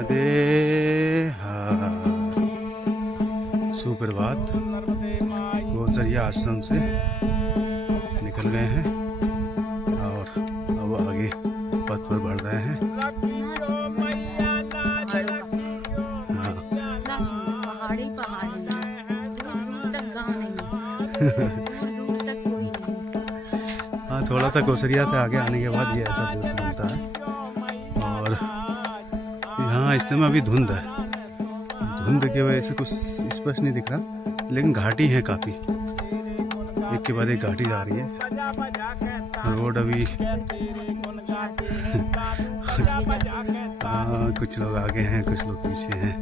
नर्मदे हर। सुप्रभात। गोसरिया आश्रम से निकल गए हैं और अब आगे पथ पर बढ़ रहे हैं। पहाड़ी पहाड़ी, दूर दूर तक गाँव नहीं, दूर दूर तक कोई नहीं। हाँ, थोड़ा सा गोसरिया से आगे आने के बाद ये ऐसा दृश्य बनता है। और यहाँ इस समय अभी धुंध है, धुंध की वजह से कुछ स्पष्ट नहीं दिख रहा, लेकिन घाटी है काफ़ी, एक के बाद एक घाटी जा रही है। रोड अभी कुछ लोग आगे हैं, कुछ लोग पीछे हैं,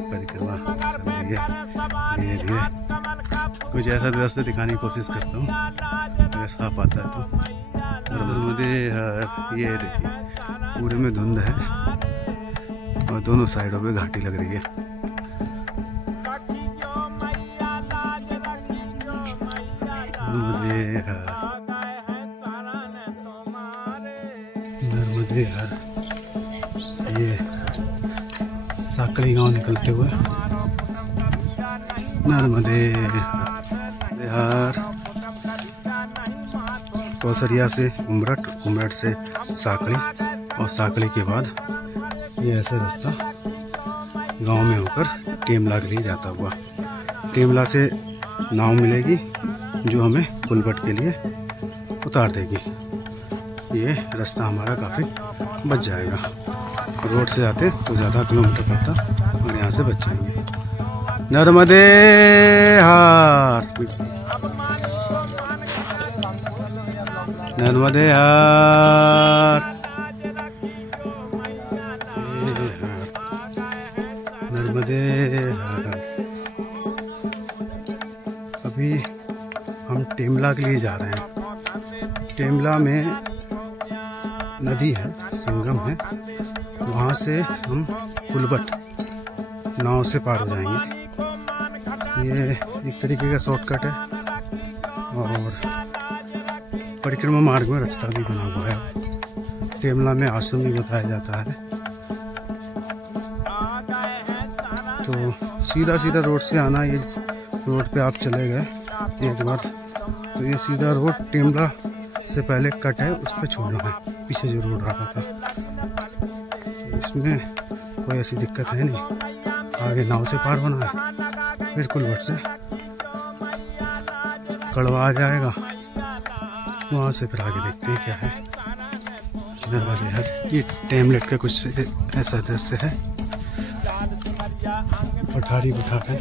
परिक्रमा चल रही है धीरे धीरे। कुछ ऐसा दृश्य दिखाने की कोशिश करता हूँ, अगर साफ आता है तो। नर्मदे हर, ये देखिए पूरे में धुंध है और दोनों साइडों पे घाटी लग रही है। नर्मदे हर, नर्मदे हर। ये साकड़ी गांव निकलते हुए नर्मदे हर। गोसरिया से उमरठ, उमरठ से साकड़ी और साकड़ी के बाद ये ऐसे रास्ता गांव में होकर टेमला के लिए जाता हुआ। टेमला से नाव मिलेगी जो हमें कुलबट के लिए उतार देगी। ये रास्ता हमारा काफ़ी बच जाएगा। रोड से आते तो ज़्यादा किलोमीटर पड़ता और यहाँ से बच जाएंगे। नर्मदे हर, नर्मदे हर, नर्मदे हर। अभी हम टेमला के लिए जा रहे हैं। टेमला में नदी है, संगम है, वहाँ से हम कुलबट नाव से पार हो जाएंगे। ये एक तरीके का शॉर्टकट है और परिक्रमा मार्ग में रास्ता भी बना हुआ है। टेमला में आश्रम भी बताया जाता है। तो सीधा सीधा रोड से आना, ये रोड पे आप चले गए एक बार तो ये सीधा रोड टेमला से पहले कट है, उस पर छोड़ना है। पीछे जो रोड आ रहा था तो इसमें कोई ऐसी दिक्कत है नहीं। आगे नाव से पार होना है, फिर कुलबट से कड़वा आ जाएगा, वहाँ से फिर आगे देखते हैं क्या है। नर्मदे हर, ये टेमलेट का कुछ ऐसा दृश्य है। पठारी पठार है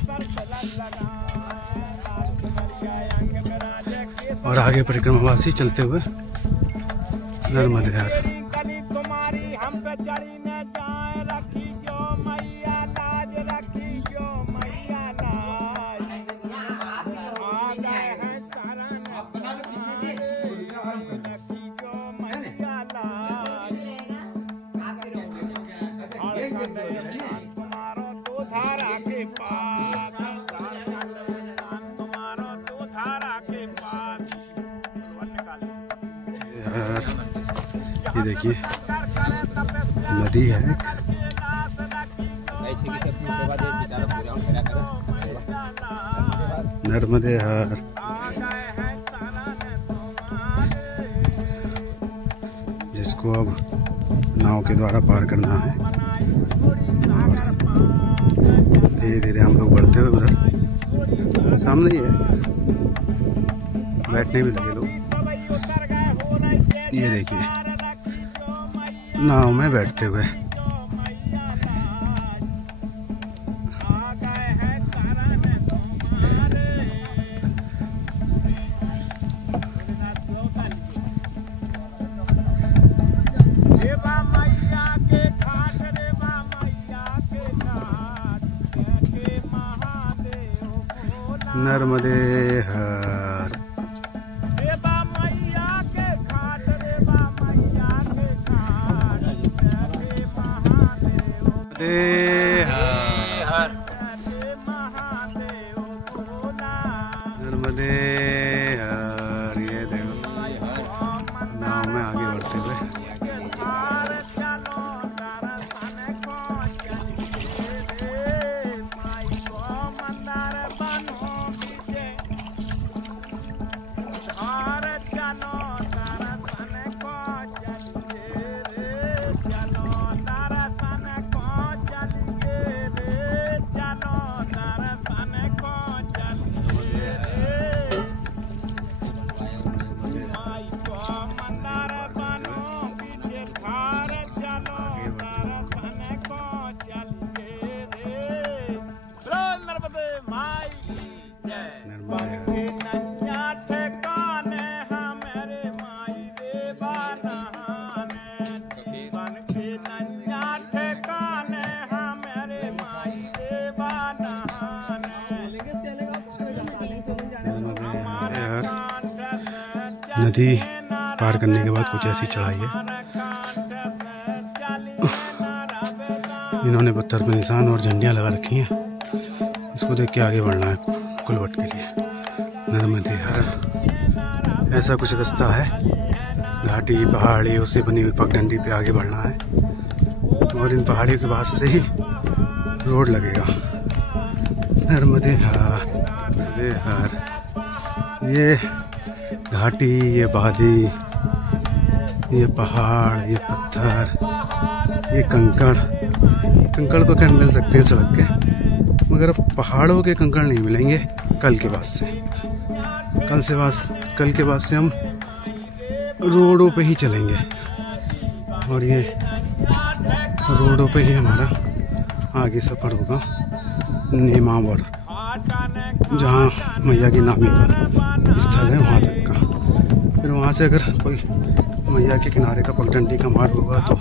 और आगे परिक्रमावासी चलते हुए नर्मदे हर। ये देखिए नदी है। नर्मदे हर। जिसको अब नाव के द्वारा पार करना है। धीरे धीरे हम लोग बढ़ते हुए उधर सामने ही है, बैठने भी लगे लोग। ये देखिए नाव में बैठते हुए। नर्मदे हर। नर्मदे हर। ये देखो नाव में आगे बढ़ते हुए नदी पार करने के बाद कुछ ऐसी चढ़ाई है। इन्होंने पत्थर पे निशान और झंडियाँ लगा रखी हैं। इसको देख के आगे बढ़ना है कुलवट के लिए। नर्मदे हर ऐसा कुछ रास्ता है, घाटी पहाड़ी उससे बनी हुई पगडंडी पे आगे बढ़ना है और इन पहाड़ियों के बाद से ही रोड लगेगा। नर्मदे हर ये घाटी, ये वादी, ये पहाड़, ये पत्थर, ये कंकड़ तो खैर मिल सकते हैं सड़क के, मगर पहाड़ों के कंकड़ नहीं मिलेंगे कल के बाद से। कल के बाद से हम रोडों पे ही चलेंगे और ये रोडों पे ही हमारा आगे सफ़र होगा नेमावर, जहाँ मैया की नामी का स्थल है वहाँ तक का। फिर वहाँ से अगर कोई मैया के किनारे का पगडंडी का मार्ग होगा तो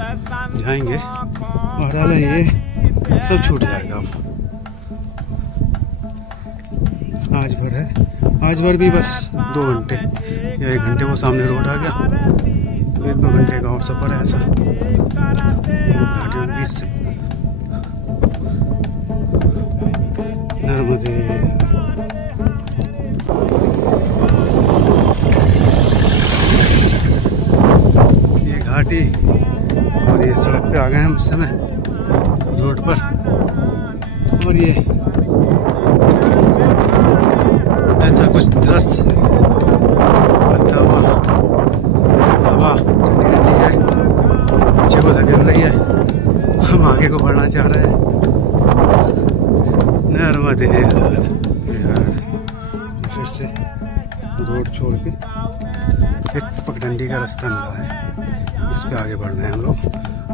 जाएंगे, और हाल ये सब छूट जाएगा। आज भर भी बस 2 घंटे या 1 घंटे वो सामने रोड आ गया, 1-2 घंटे का और सफ़र है ऐसा घाटियों के बीच से। नर्मदे ये घाटी और ये सड़क पे आ गए हम इस समय रोड पर, और ये ऐसा कुछ दृश्य बनता हुआ। हवा ठंडी ठंडी है, पीछे को धकेल रही है, हम आगे को बढ़ना चाह रहे हैं। नर्मदे हर फिर से रोड छोड़ के एक पगडंडी का रास्ता मिला है, इस पे आगे बढ़ना है हम लोग।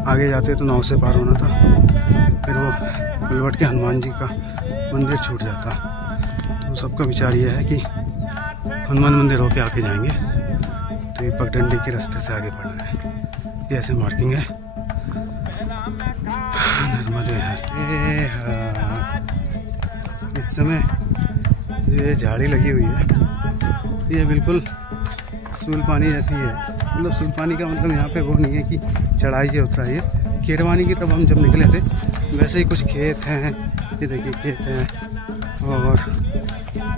आगे जाते तो नाव से पार होना था, फिर वो कुलवट के हनुमान जी का मंदिर छूट जाता। तो सबका विचार ये है कि हनुमान मंदिर होके आके जाएंगे, तो ये पगडंडी के रास्ते से आगे बढ़ना है। ये ऐसे मार्किंग है नर्मदे हर। इस समय ये झाड़ी लगी हुई है, ये बिल्कुल सूलपानी जैसी है। मतलब सूलपानी का मतलब यहाँ पे वो नहीं है कि चढ़ाई है उतराई है। केरवानी की तब हम जब निकले थे वैसे ही कुछ खेत हैं, ये देखिए खेत हैं, और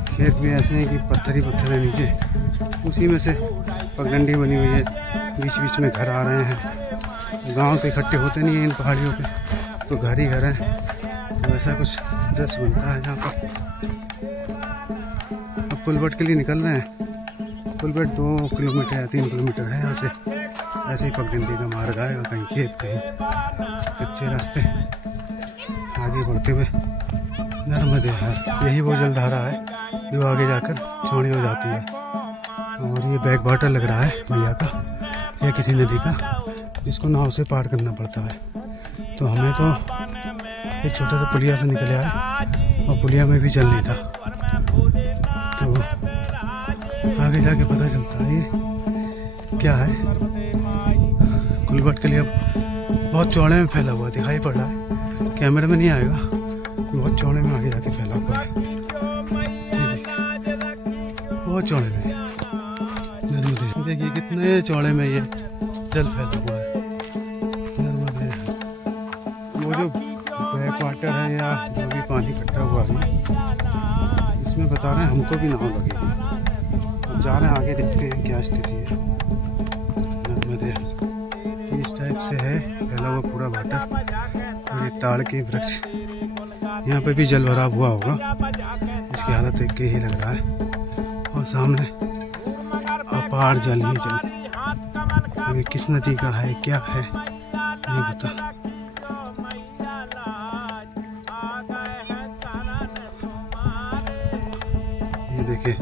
खेत भी ऐसे हैं कि पत्थर ही पत्थर है नीचे, उसी में से पगडंडी बनी हुई है। बीच बीच में घर आ रहे हैं। गांव तो इकट्ठे होते नहीं हैं इन पहाड़ियों पे, तो घर ही घर हैं। तो ऐसा कुछ दृश्य बनता है यहाँ पर। अब कुलवट के लिए निकल रहे हैं। कुलवट 2 किलोमीटर या 3 किलोमीटर है यहाँ से। ऐसे ही पगडंडी का मार्ग आएगा, कहीं खेत कहीं कच्चे रास्ते, आगे बढ़ते हुए नर्मदे हर। यही वो जलधारा है जो आगे जाकर चौड़ी हो जाती है। और ये बैक वाटर लग रहा है मैया का या किसी नदी का, जिसको नाव से पार करना पड़ता है। तो हमें तो एक छोटा सा पुलिया से निकले आए, और पुलिया में भी चल नहीं था। तो आगे जाके पता चलता है ये क्या है। कुलवट के लिए अब बहुत चौड़े में फैला हुआ दिखाई पड़ रहा है, कैमरे में नहीं आएगा, बहुत चौड़े में आगे जाके फैला हुआ है। बहुत चौड़े में देखिए कितने चौड़े में ये जल फैला हुआ है नर्मदे। वो जो बैक वाटर है या जो भी पानी इकट्ठा हुआ है, इसमें बता रहे हैं हमको भी नाव लगेगी। अब जा रहे हैं आगे, देखते हैं क्या स्थिति है नर्मदे। इस टाइप से है फैला हुआ पूरा वाटर, और ये ताड़ के वृक्ष, यहाँ पे भी जल भराव हुआ होगा। इसकी हालत देख के ही लग रहा है। और सामने अपार जल ही जल। अभी किस नदी का है क्या है नहीं पता। ये देखिए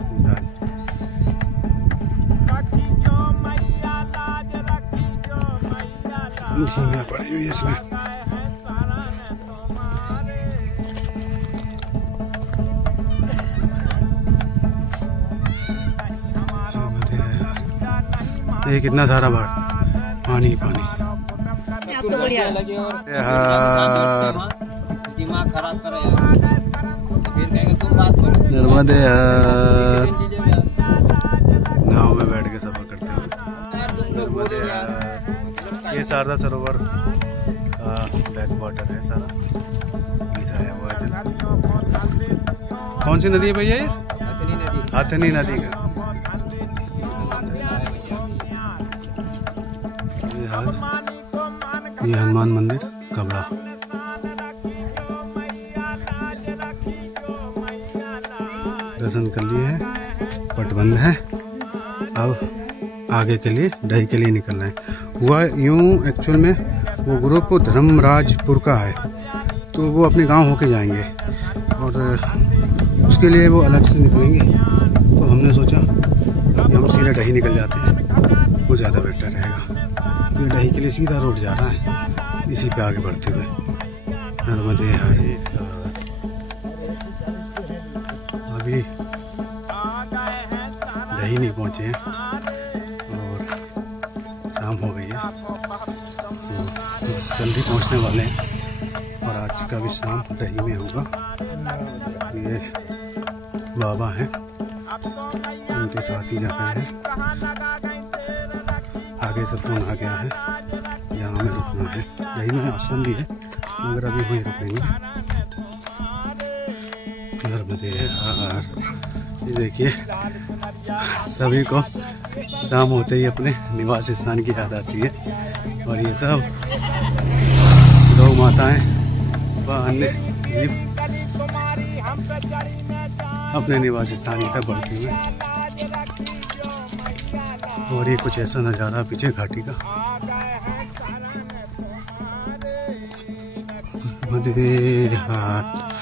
झींगा पड़ी हुई है इसमें। ये कितना सारा पानी पानी। दिमाग खराब करे फिर कहेंगे तुम बात करो। नर्मदे हर। गाँव में बैठ के सफर करते हैं। ये शारदा सरोवर का बैक वाटर है सारा, आया हुआ है। कौन सी नदी है भैया ये? हथनी नदी का। ये हनुमान मंदिर कबड़ा। दर्शन कर लिए हैं, पट बंद है। अब आगे के लिए दही के लिए निकलना है। हुआ यूँ एक्चुअल में वो ग्रुप धर्मराजपुर का है, तो वो अपने गांव होके जाएंगे और उसके लिए वो अलग से निकलेंगे। तो हमने सोचा कि हम सीधा दही निकल जाते हैं, वो ज़्यादा बेटर रहेगा। तो दही के लिए सीधा रोड जा रहा है, इसी पे आगे बढ़ते हुए। नर्मदे हरे। अभी दही नहीं पहुँचे हैं और शाम हो गई है, तो बस जल्दी पहुँचने वाले हैं। और आज का भी शाम दही में होगा। ये बाबा हैं, उनके साथ ही जा रहे हैं। आगे से फोन आ गया है, यहाँ में रुकना है। दही में आश्रम भी है, मगर अभी वहीं रुकेंगे। नर्मदे हर। ये देखिए, सभी को शाम होते ही अपने निवास स्थान की याद आती है। और ये सब गौ माताएं व अन्य जीव अपने निवास स्थान तक बढ़ती हैं। और ये कुछ ऐसा नज़ारा पीछे घाटी का। नर्मदे हाथ।